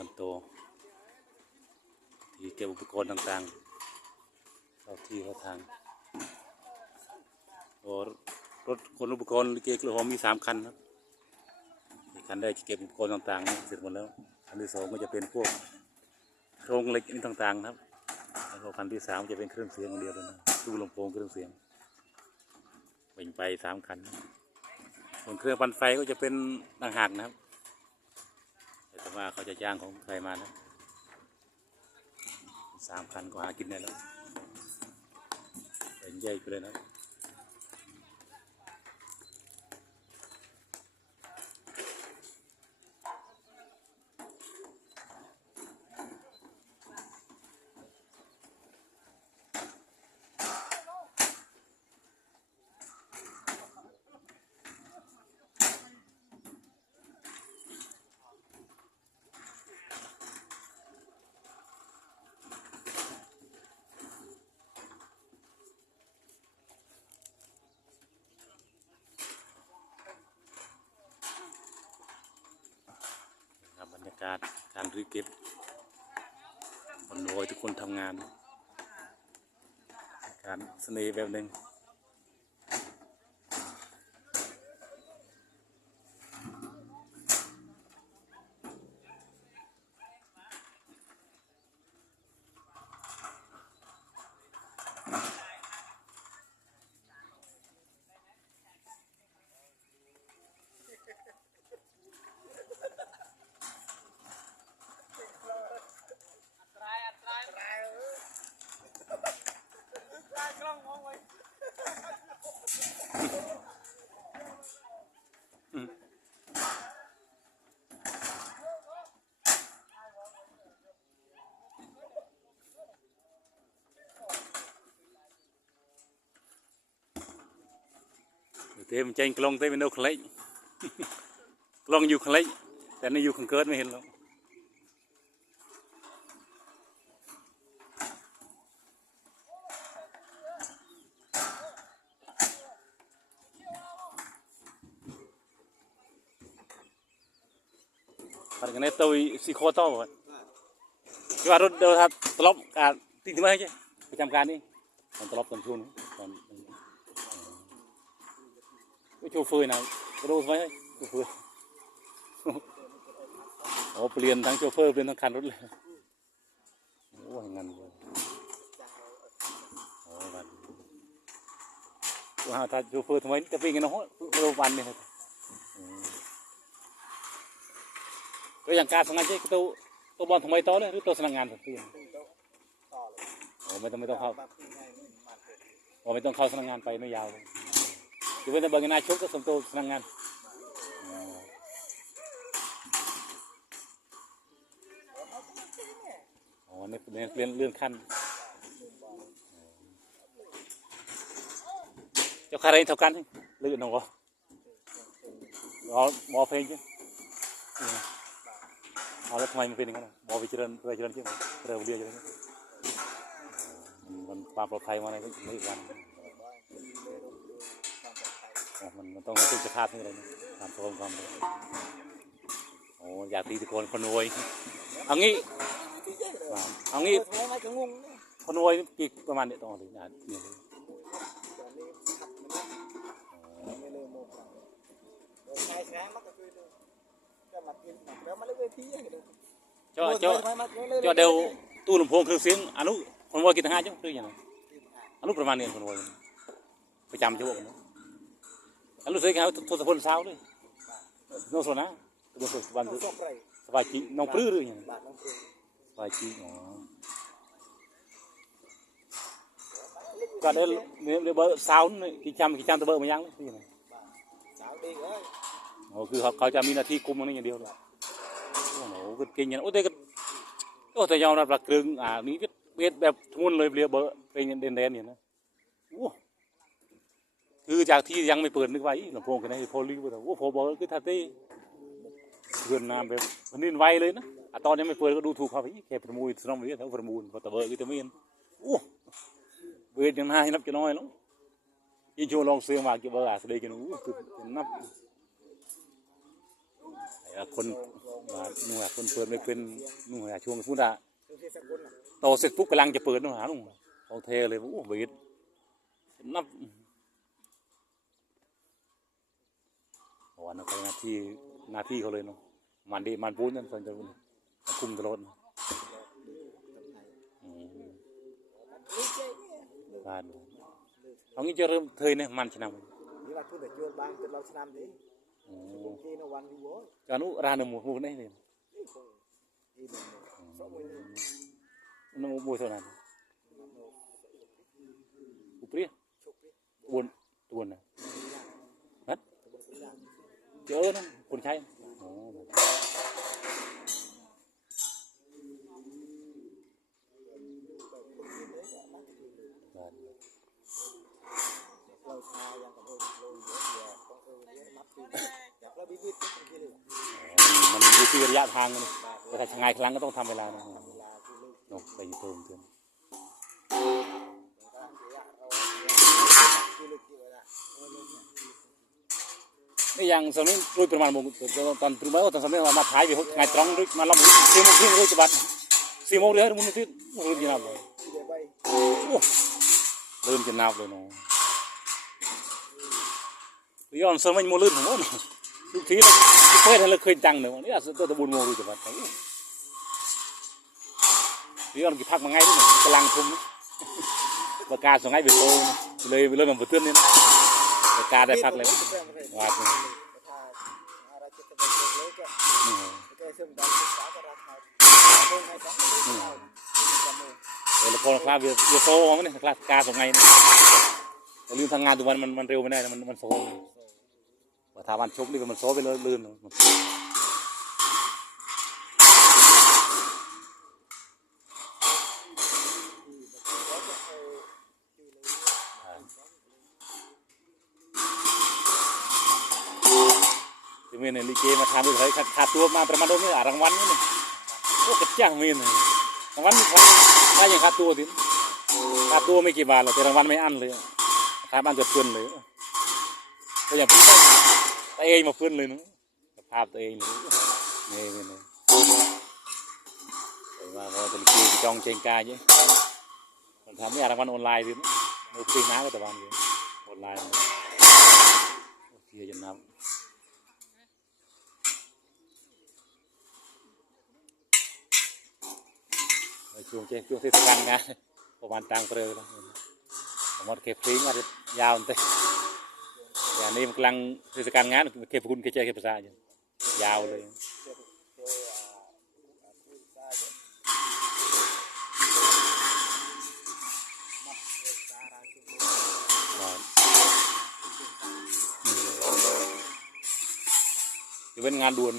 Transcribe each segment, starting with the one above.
มันโต ที่เก็บอุปกรณ์ต่างๆเข้าที่เข้าทางโอ้รถคนอุปกรณ์ลิเกกระหอมมีสามคันครับอีกคันได้จะเก็บอุปกรณ์ต่างๆเสร็จหมดแล้วคันที่สองก็จะเป็นพวกโครงเหล็กนี่ต่างๆนะครับแล้วก็คันที่สามจะเป็นเครื่องเสียงอย่างเดียวเลยนะตู้ลำโพงเครื่องเสียงแบ่งไปสามคันส่วนเครื่องปั่นไฟก็จะเป็นต่างหากนะครับ แต่ว่าเขาจะจ้างของใครมานะสามคันก็หากินได้แล้วเป็นใหญ่ไปเลยนะากาศการรีเก็บคนรวยทุกคนทำงาน การเสน่ห์แบบหนึ่ง เต็มนใจกลองเต็มเป็นโนคลกลองอยู่คลแต่นอยู่ข้างเกิดไม่เห็นหรอกปัจจุบันตัวสีโคตรวะที่ว่ารถเดินทัดตลบการติดที่ไหนใช่ประจำการนี่ตอนตลบตอนช่วง ชูฟืนนะรู้ไหมชูฟืนโอ้เปลี่ยนทั้งโชเฟอร์เปลี่ยนทั้งคันรถเลยโอ้ยงันเลยโอ้ยวันว้าถ้าโชเฟอร์ทำไมจะวิ่งกันเนาะเราวันเนี่ยก็อย่างการสังานใช่ตัวตัวบอลทำไมต่อเนี่ยหรือตัวสังงานสักทีโอ้ไม่ต้องไม่ต้องเข้าโอ้ไม่ต้องเข้าสังงานไปไม่ยาวเลย គឺតែបើគេណាជុកទៅសំទោស្នឹងហ្នឹងអូនេះលឿនលឿនខាន់ចុះខារ៉េទៅកាន់លឺនោះដល់បោពេញចឹងអរថ្មីមកពេលនេះបោវាច្រើនប្រើច្រើនជាងប្រើវេលាចឹងមិនប៉ាប្រផៃមកនេះនេះបាន มันมันต้องรู้สภาพนี่เลยนะความพร้อมความเลยโอ้อยากตีตะโกนคนรวยเอางี้เอางี้ Thôi mấy cái ngung คนรวยกี่ประมาณเนี่ยต้องเอาถึงนะเนี่ยเลย Mày lừa một lần Rồi ngày sáng mắc cái cười luôn Cái mặt kia mặt đó mà lấy cái phí cái được เจ้าเจ้าเจ้าเดียวตู้ลำโพงเครื่องเสียงอนุคนรวยกี่ต่างหากเจ้าหรือยังไงอนุประมาณนี้คนรวยประจำเจ้าบอกนะอนุเสียงเขาทศพลสาวด้วยน้ องสนนะตัวสบัน Nó sọc rồi สบายจีน้องปลื้อหรือยังไง Bạn nó cười สบายจีอ๋อก็เดี๋ยวเดี๋ยวเบอร์สาวนี่กี่จำกี่จำตัวเบอร์มายังหรือยังไง Cháu đi rồi โอ้คือเขาเขาจะมีหน้าที่คุมตรงนี้อย่างเดี คือจากที่ยังไม่เปิดนึกว่าอีลำโพงกันไหนพอรีบแต่โอ้พอบอร์คือทัดที่เพื่อนน้ำแบบมันนิ่นไวเลยนะอะตอนยังไม่เปิดก็ดูถูกเขาไปอีแค่ประมูลสนองเรียเท่าประมูลพอต่เบอร์ก็จะไม่เห็นโอ้เบิดยังน่าให้นับจะน้อยแล้วยิ่งชวนลองซื้อมากี่เบอร์อะแสดงกันโอ้คือนับคนបាទนู่นอะเพิ่นเปิดไม่เป็นนู่นอะช่วงพูดอะคือเทศกุลน่ะโตเสร็จปุ๊บกำลังจะเปิดนู่นหานู่นเอาเทเลยโอ้เบีดนับ วันเขาหน้าที่หน้าที่เขาเลยเนาะมันดีมันพูดนั่นส่วนจะคุมตลอดบ้านเอางี้จะเริ่มเทยเนี่ยมันชนะมันนี่ว่าพูดแต่จูบางเป็นเราชนะดิจานุราหนมูมูนี่เลยนมูมูเท่านั้นอุปริยบุญบุญนะ เยอะนะคนใช้เราชายังกับโลกโลเยอะเยอะต้เออนับคือยากเราบิบิดต้องคิเลยมันดูที่ระยะทางกันแต่ถ้างไงครั้งก็ต้องทำเวลานะเนาะไปยูทูบ อย่างสมัยรุ่ยประมาณมงตอนประมาณตอนสำนึกมาถ่ายไปไงตรองรุ่ยมาลำรุ่ยสี่โมงครึ่รุ่จะบัดซีโมงเรือมันที่รุ่ยจะนาบเลยเริ่มจะนาบเลยเนาะย้อนสมัยโมลื่นผมว่าทุกทีเราเพื่อนเราเคยจังเนอะนี่อาจจะตัวบุญโมรู้จะบัดย้อนกี่พักมาไงนี่กำลังทุ่มประกาศส่งให้ไปโตเลยไปเริ่มมาเตือนนี่ การได้พักเลยวัดเออละครคลาสเยอะโซ่มันเนี่ยคลาสการของไงนะลืมทำงานทุกวันมันมันเร็วไม่ได้มันมันโซ่ว่าถ้ามันชกนี่มันโซ่ไปเลยลืม này đi kia mà tham được thấy khát khát tua mà ประมาณโดนี้อะรางวัลนี่โอ้กระจังมีนรางวัลของถ้าอย่างค่าตัวทีค่าตัวไม่กี่บาทหรอกแต่รางวัลไม่อั้นเลยค่าบ้นจะเพื่อนเลยก็อย่างพี่ตัวเองมาเพื่อนเลยนะภาพตัวเองเลยนี่นี่นี่แต่ว่าพอจะกีจองเชงกายเนี่ยคนทำไม่รางวัลออนไลน์ทีนะโอ้ปีน้าก็แต่วันเดียวออนไลน์โอเคจนนับ ช่วงเช้ช่วงเทศกาลงานประมาณต่างเปลือยแล้วผมว่าเก็บพริ้งอาจจะยาวแต่อย่างนี้มันกำลังเทศกาลงานเก็บคุณเก็บใจเก็บภาษาอยู่ยาวเลยจะเป็นงานด่วน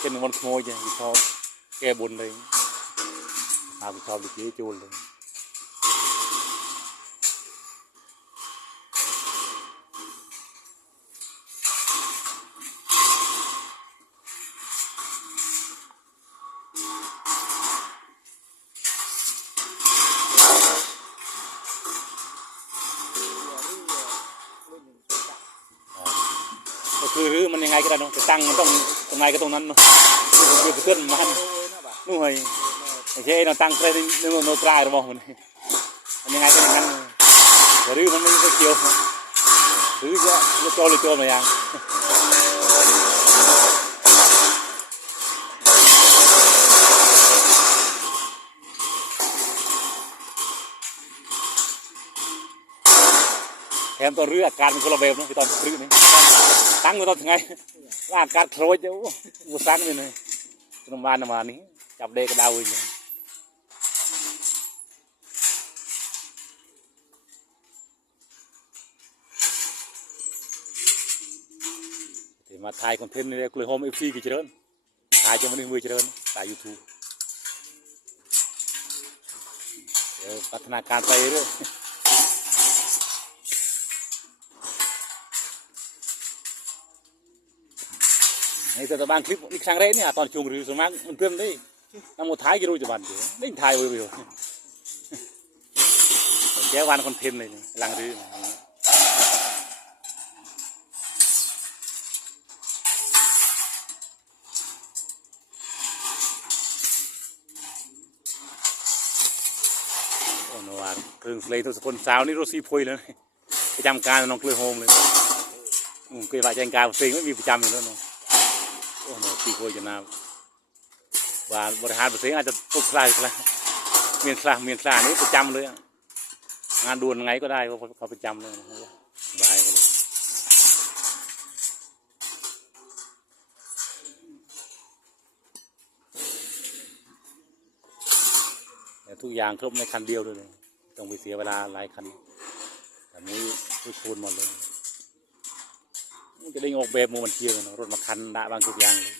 เป็นวันขโมยจ้ะชอบแก้บนเลย อาชอบดิจ๊จูนเลยก็คือรื้อมันยังไงก็ได้เนาะแต่ตั้งมันต้องตรงไหนก็ตรงนั้นเนาะคือเพื่อนมันนู่นไง โอเคเราตั้งใจในโนตรายหรือเปล่ามันมันยังไงก็อย่างนั้นหรือมันไม่ได้เกี่ยวหรือจะจะโจรหรือโจรมายังแถมตอนรื้ออาการมันคนละแบบนะคือตอนรื้อนี่ตั้งไว้ตอนไงว่าอาการโครยจะอู้สั้นไปเลยประมาณประมาณนี้จับเด็กกระดาวอย่าง มา thì mà thay còn thêm này cười hôm fc kì chơi thay cho mình mười chơi tại youtube พัฒนาการไปเรื่อยนี่แต่บางคลิปอีกครั้งแรกเนี่ยตอนชงรีวิวสมัครมันเพิ่มได้น้ำมาท้ายกี่รู้จะบันเดียวได้ถ่ายเร็วๆแก้วันคอนเทนต์เลยหลังรีวิว รื่องเลยทุกคนสาวนี่รถซีพุยเลยประจำการน้องเกลือโฮมเลยอืมเคยว่าแจ้งการเพลงไม่มีประจำอยู่แล้วน้องโอ้โหซีพุยจะนาว่าบริหารเพลงอาจจะตกคลายคลายเมียนคลาเมียนคลานี่ประจำเลยงานด่วนไงก็ได้เพราะเขาประจำเลยสบายเขาเลย ทุกอย่างครบในคันเดียวเลยต้องไปเสียเวลาหลายคันแต่นี้ทุกคูณหมดเลยมันจะได้ออกแบบมูมันเทียวนรถมาคันดะบางทุกอย่างเลย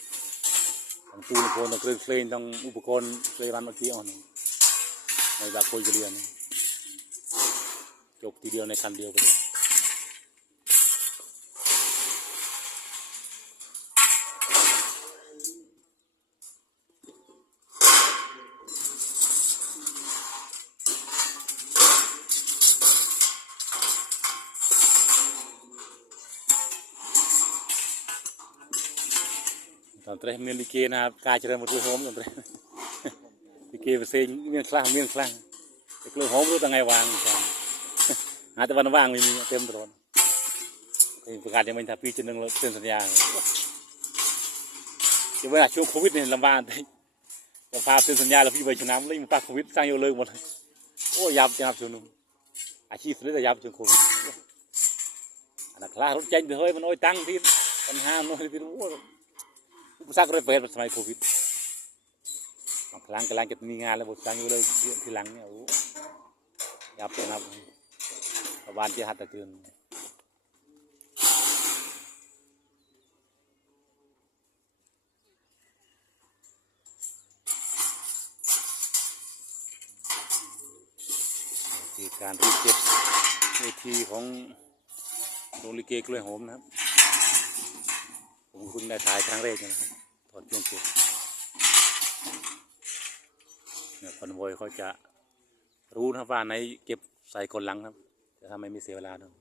ต้องปูนโคนต้องเครื่องเคลนต้องอุปกรณ์เคลนรันมาที่อ่อนในแบบโคยเรียนจบทีเดียวในคันเดียวไปเลย รเมียนลิเกนะครับกายเจริญหมดเลยหอมเลยลิเกเสียงเมียนคลั่งเมียนคลั่งแต่กล้วยหอมรู้ตั้งไงวางหาแต่วันว่างมีเต็มตลอดประกาศยังไม่ทับพี่จนนึงเซ็นสัญญาเดี๋ยเวลาช่วงโควิดเนี่ยลำบากเลยเราพาเซ็นสัญญาเราพี่ไปชนะเลยมันปากโควิดสร้างโยเลยหมดเลยโอ้ยับยับช่วงนอาชีพนี้จะยับช่วงโควิดอันนั้นคลาสรถเจ๊งเถอะเฮ้ยมันน้อยตั้งที่ปัญหาโน่นที่รู้ สร้างรถเปิดสมัยโควิดบางครั้งกำลังจะมีงานแล้วบทสร้างอยู่เลยเดือนที่หลังเนี่ยโอ้ยับเลยนะประวันที่หัตตะกืนงการรีเก็บเวทีของโรงลิเกกล้วยหอมนะครับ ผมคุณได้ถ่ายครั้งแรกนะครับ อนเครื่องเก็บเนี่ยคอนโวยเขาจะรู้นะว่าไหนเก็บใส่คนหลังครับ จะทำให้ไม่เสียเวลาด้วย